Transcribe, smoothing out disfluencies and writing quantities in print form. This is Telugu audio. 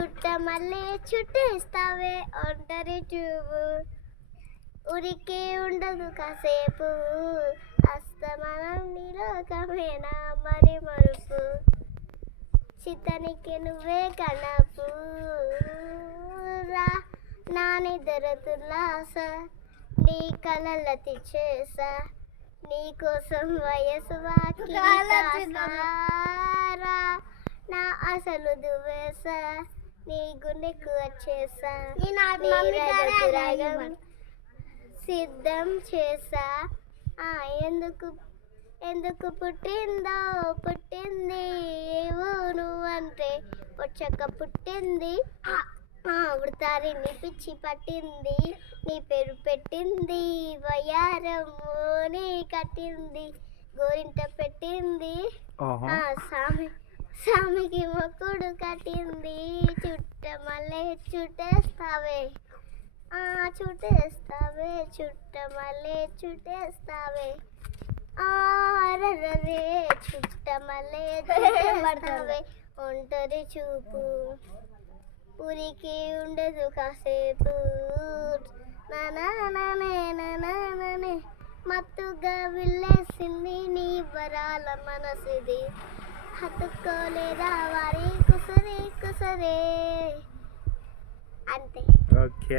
చుట్టమల్లే చుట్టేస్తావే ఒంటరి చూపు ఉరికి ఉండదు కాసేపు అస్తమానం నీలోకమేనా మరి మరుపు చితనికి నువ్వే కనపు రా నా నిద్రతులాస నీ కలలతి చేసా నీ కోసం వయసు వాకిరా నా అసలు దువేసా నీ గుండెకు వచ్చేసా సిద్ధం చేసా ఎందుకు పుట్టిందో పుట్టింది నువ్వంటే వచ్చాక పుట్టింది వృతారిని పిచ్చి పట్టింది నీ పేరు పెట్టింది వయారము నీ కట్టింది గోరింట పెట్టింది స్వామికి మొక్కుడు కట్టింది చుట్టమల్లే చుట్టేస్తావే చుట్టేస్తావే చుట్టమల్లే చుట్టేస్తావే రే చుట్టమల్లే చుట్టేస్తావే ఒంటరి చూపు ఊరికి ఉండదు కాసేపు నానే మత్తుగా విల్లేసింది నీ వరాల మనసిది హత్తుకోలేదా వారి కుసరే అంతే ఓకే